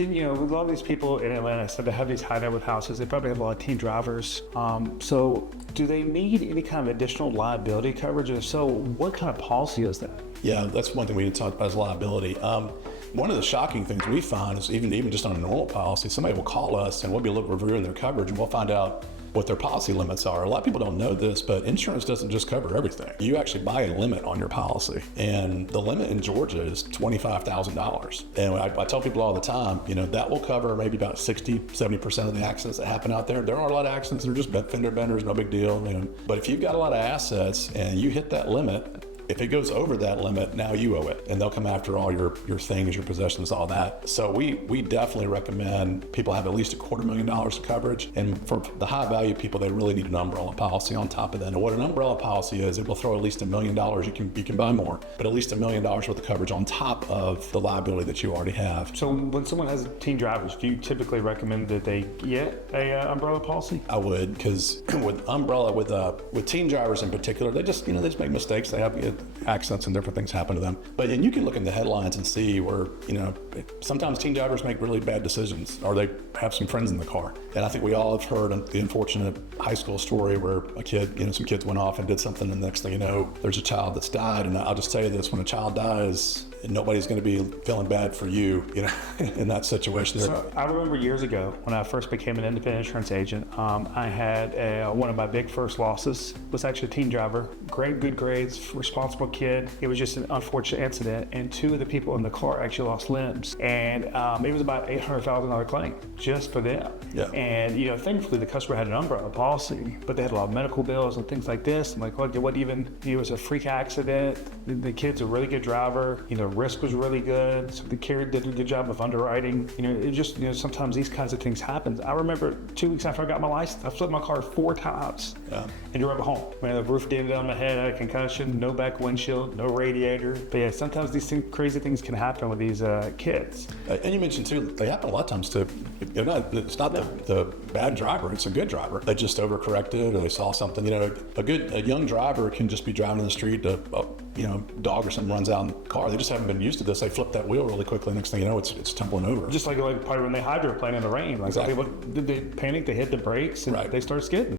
A lot of these people in Atlanta said they have these high net worth houses. They probably have a lot of teen drivers. So do they need any kind of additional liability coverage? If so, what kind of policy is that? Yeah, that's one thing we need to talk about is liability. One of the shocking things we find is even just on a normal policy, somebody will call us and we'll be reviewing their coverage and we'll find out what their policy limits are. A lot of people don't know this, but insurance doesn't just cover everything. You actually buy a limit on your policy, and the limit in Georgia is $25,000. And I tell people all the time, that will cover maybe about 60-70% of the accidents that happen out there. There are a lot of accidents that are just fender benders, no big deal. But if you've got a lot of assets and you hit that limit, if it goes over that limit, now you owe it, and they'll come after all your things, your possessions, all that. So we definitely recommend people have at least $250,000 of coverage, and for the high value people, they really need an umbrella policy on top of that. And what an umbrella policy is, it will throw at least $1 million. You can buy more, but at least $1 million worth of coverage on top of the liability that you already have. So when someone has teen drivers, do you typically recommend that they get a umbrella policy? I would, because with umbrella, with teen drivers in particular, they just make mistakes. They have accidents and different things happen to them. And you can look in the headlines and see where, sometimes teen drivers make really bad decisions, or they have some friends in the car. And I think we all have heard the unfortunate high school story where a kid, some kids went off and did something, and the next thing you know, there's a child that's died. And I'll just tell you this, when a child dies, nobody's going to be feeling bad for you, in that situation. So I remember years ago when I first became an independent insurance agent, I had one of my big first losses was actually a teen driver, good grades, responsible kid. It was just an unfortunate incident, and two of the people in the car actually lost limbs, and it was about $800,000 claim just for them. Yeah. And thankfully the customer had an umbrella policy, but they had a lot of medical bills and things like this. I'm like, look, it was a freak accident. The kid's a really good driver. Risk was really good. So the carrier did a good job of underwriting. It just, sometimes these kinds of things happen. I remember 2 weeks after I got my license, I flipped my car 4 times and drove it home. The roof did on my head, I had a concussion, no back windshield, no radiator. But yeah, sometimes these crazy things can happen with these kids. And you mentioned too, they happen a lot of times to, it's not the bad driver, it's a good driver. They just overcorrected or they saw something. A young driver can just be driving in the street, a dog or something runs out in the car. They just haven't been used to this. They flip that wheel really quickly. Next thing you know, it's tumbling over. Just like probably when they hydroplane in the rain. Exactly. They panic, they hit the brakes, and they start skidding.